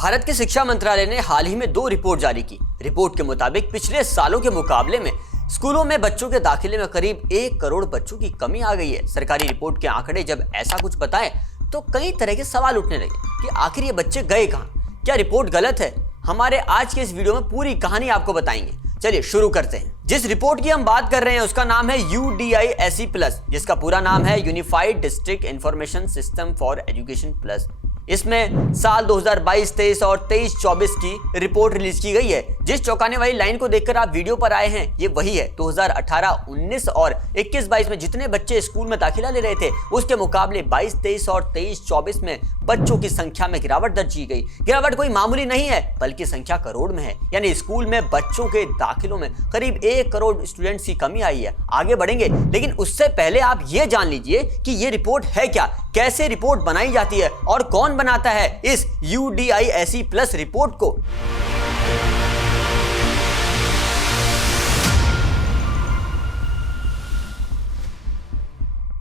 भारत के शिक्षा मंत्रालय ने हाल ही में 2 रिपोर्ट जारी की। रिपोर्ट के मुताबिक पिछले सालों के मुकाबले में स्कूलों में बच्चों के दाखिले में करीब 1 करोड़ बच्चों की कमी आ गई है। सरकारी रिपोर्ट के आंकड़े जब ऐसा कुछ बताएं तो कई तरह के सवाल उठने लगे कि आखिर ये बच्चे गए कहां? क्या रिपोर्ट गलत है? हमारे आज के इस वीडियो में पूरी कहानी आपको बताएंगे। चलिए शुरू करते हैं। जिस रिपोर्ट की हम बात कर रहे हैं उसका नाम है UDISE+, जिसका पूरा नाम है unified district information system for education plus. इसमें साल 2022-23 और 23-24 की रिपोर्ट रिलीज की गई है। जिस चौंकाने वाली लाइन को देखकर आप वीडियो पर आए हैं ये वही है। 2018-19 और 21-22 में जितने बच्चे स्कूल में दाखिला ले रहे थे उसके मुकाबले 22-23 और 23-24 में बच्चों की संख्या में गिरावट दर्ज की गई। गिरावट कोई मामूली नहीं है बल्कि संख्या करोड़ में है, यानी स्कूल में बच्चों के दाखिलों में करीब 1 करोड़ स्टूडेंट्स की कमी आई है। आगे बढ़ेंगे लेकिन उससे पहले आप ये जान लीजिए कि ये रिपोर्ट है क्या, कैसे रिपोर्ट बनाई जाती है और कौन बनाता है इस UDISE+ रिपोर्ट को।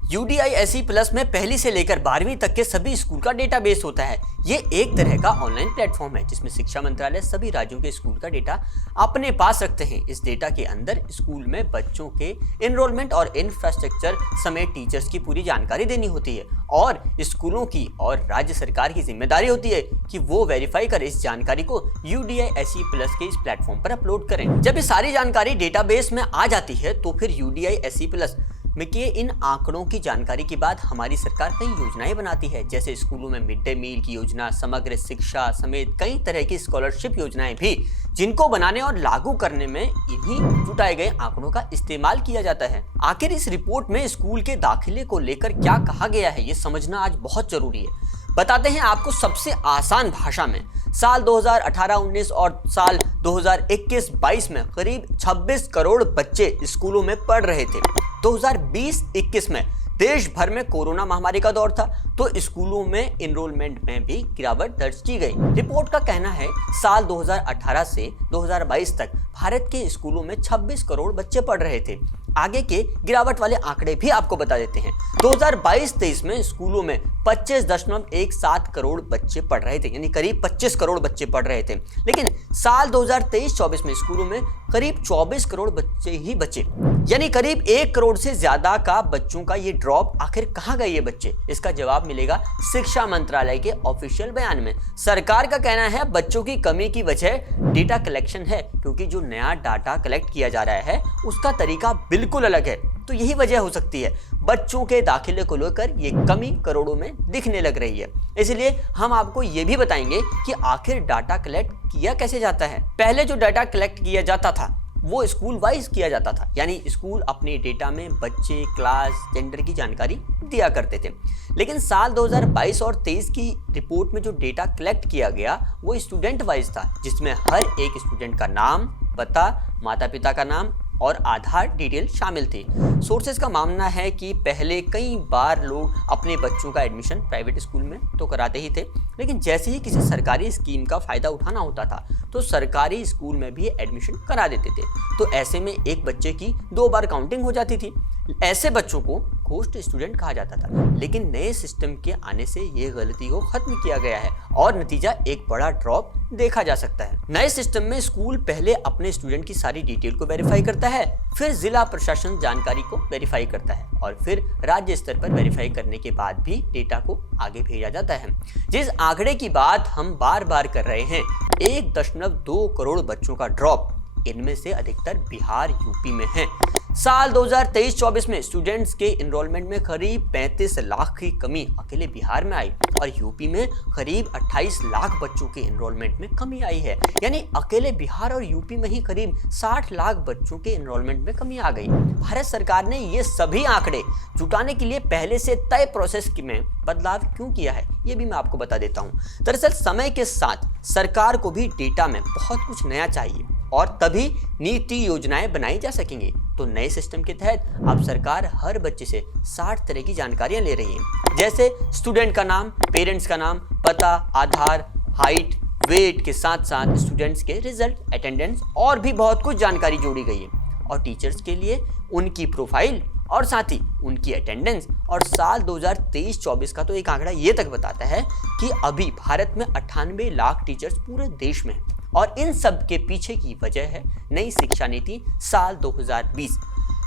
UDISE+ में पहली से लेकर 12वीं तक के सभी स्कूल का डेटाबेस होता है। ये एक तरह का ऑनलाइन प्लेटफॉर्म है जिसमें शिक्षा मंत्रालय सभी राज्यों के स्कूल का डेटा अपने पास रखते हैं। इस डेटा के अंदर स्कूल में बच्चों के एनरोलमेंट और इंफ्रास्ट्रक्चर समेत टीचर्स की पूरी जानकारी देनी होती है और स्कूलों की और राज्य सरकार की जिम्मेदारी होती है कि वो वेरीफाई कर इस जानकारी को UDISE+ के इस प्लेटफॉर्म पर अपलोड करें। जब ये सारी जानकारी डेटाबेस में आ जाती है तो फिर UDISE+ में के इन आंकड़ों की जानकारी के बाद हमारी सरकार कई योजनाएं बनाती है, जैसे स्कूलों में मिड डे मील की योजना, समग्र शिक्षा समेत कई तरह की स्कॉलरशिप योजनाएं भी, जिनको बनाने और लागू करने में इन्हीं जुटाए गए आंकड़ों का इस्तेमाल किया जाता है। आखिर इस रिपोर्ट में स्कूल के दाखिले को लेकर क्या कहा गया है ये समझना आज बहुत जरूरी है। बताते हैं आपको सबसे आसान भाषा में। साल 2018-19 और साल 2021-22 में करीब 26 करोड़ बच्चे स्कूलों में पढ़ रहे थे। 2020-21 में देश भर में कोरोना महामारी का दौर था तो स्कूलों में एनरोलमेंट में भी गिरावट दर्ज की गई। रिपोर्ट का कहना है साल 2018 से 2022 तक भारत के स्कूलों में 26 करोड़ बच्चे पढ़ रहे थे। आगे के गिरावट वाले आंकड़े भी आपको बता देते हैं। 2022-23 में स्कूलों में 25.17 करोड़ बच्चे पढ़ रहे थे, यानी करीब 25 करोड़ बच्चे पढ़ रहे थे। लेकिन साल 2023-24 में स्कूलों में करीब 24 करोड़ बच्चे ही बचे, यानी करीब 1 करोड़ से ज्यादा का बच्चों का ये ड्रॉप। आखिर कहां गए ये बच्चे? इसका जवाब मिलेगा शिक्षा मंत्रालय के ऑफिशियल बयान में। सरकार का कहना है बच्चों की कमी की वजह डेटा कलेक्शन है, क्योंकि जो नया डाटा कलेक्ट किया जा रहा है उसका तरीका बिल्कुल अलग है। तो यही वजह हो सकती है बच्चों के दाखिले को लेकर ये कमी करोड़ों में दिखने लग रही है। इसलिए हम आपको ये भी बताएंगे कि आखिर डाटा कलेक्ट किया कैसे जाता है। पहले जो डाटा कलेक्ट किया जाता था वो स्कूल वाइज किया जाता था, यानी स्कूल अपने डेटा में बच्चे, क्लास, जेंडर की जानकारी दिया करते थे। लेकिन साल 2022 और 23 की रिपोर्ट में जो डेटा कलेक्ट किया गया वो स्टूडेंट वाइज था, जिसमें हर एक स्टूडेंट का नाम, पता, माता पिता का नाम और आधार डिटेल शामिल थी। सोर्सेज का मानना है कि पहले कई बार लोग अपने बच्चों का एडमिशन प्राइवेट स्कूल में तो कराते ही थे, लेकिन जैसे ही किसी सरकारी स्कीम का फायदा उठाना होता था तो सरकारी स्कूल में भी एडमिशन करा देते थे। तो ऐसे में एक बच्चे की 2 बार काउंटिंग हो जाती थी। ऐसे बच्चों को घोस्ट स्टूडेंट कहा जाता था। लेकिन नए सिस्टम के आने से ये गलती को खत्म किया गया है और नतीजा एक बड़ा ड्रॉप देखा जा सकता है। नए सिस्टम में स्कूल पहले अपने स्टूडेंट की सारी डिटेल को वेरीफाई करता है, फिर जिला प्रशासन जानकारी को वेरीफाई करता है और फिर राज्य स्तर पर वेरीफाई करने के बाद भी डेटा को आगे भेजा जाता है। जिस आंकड़े की बात हम बार बार कर रहे हैं, 1.2 करोड़ बच्चों का ड्रॉप, इनमें से अधिकतर बिहार, यूपी में है। साल 2023-24 में स्टूडेंट्स के एनरोलमेंट में करीब 35 लाख की कमी अकेले बिहार में आई और यूपी में करीब 28 लाख बच्चों के एनरोलमेंट में कमी आई है, यानी अकेले बिहार और यूपी में ही करीब 60 लाख बच्चों के एनरोलमेंट में कमी आ गई। भारत सरकार ने ये सभी आंकड़े जुटाने के लिए पहले से तय प्रोसेस में बदलाव क्यों किया है ये भी मैं आपको बता देता हूँ। दरअसल समय के साथ सरकार को भी डेटा में बहुत कुछ नया चाहिए और तभी नीति योजनाएं बनाई जा सकेंगी। तो नए सिस्टम के तहत अब सरकार हर बच्चे से 60 तरह की जानकारियां ले रही है, जैसे स्टूडेंट का नाम, पेरेंट्स का नाम, पता, आधार, हाइट, वेट के साथ साथ स्टूडेंट्स के रिजल्ट, अटेंडेंस और भी बहुत कुछ जानकारी जोड़ी गई है। और टीचर्स के लिए उनकी प्रोफाइल और साथ ही उनकी अटेंडेंस। और साल 2023-24 का तो एक आंकड़ा ये तक बताता है कि अभी भारत में 98 लाख टीचर्स पूरे देश में हैं। और इन सब के पीछे की वजह है नई शिक्षा नीति साल 2020।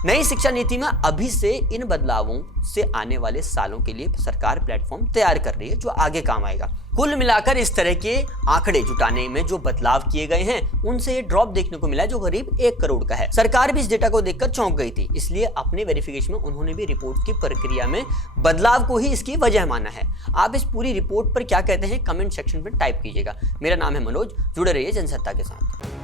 नई शिक्षा नीति में अभी से इन बदलावों से आने वाले सालों के लिए सरकार प्लेटफॉर्म तैयार कर रही है जो आगे काम आएगा। कुल मिलाकर इस तरह के आंकड़े जुटाने में जो बदलाव किए गए हैं उनसे ये ड्रॉप देखने को मिला जो करीब 1 करोड़ का है। सरकार भी इस डेटा को देखकर चौंक गई थी, इसलिए अपने वेरिफिकेशन में उन्होंने भी रिपोर्ट की प्रक्रिया में बदलाव को ही इसकी वजह माना है। आप इस पूरी रिपोर्ट पर क्या कहते हैं कमेंट सेक्शन में टाइप कीजिएगा। मेरा नाम है मनोज, जुड़े रहिए जनसत्ता के साथ।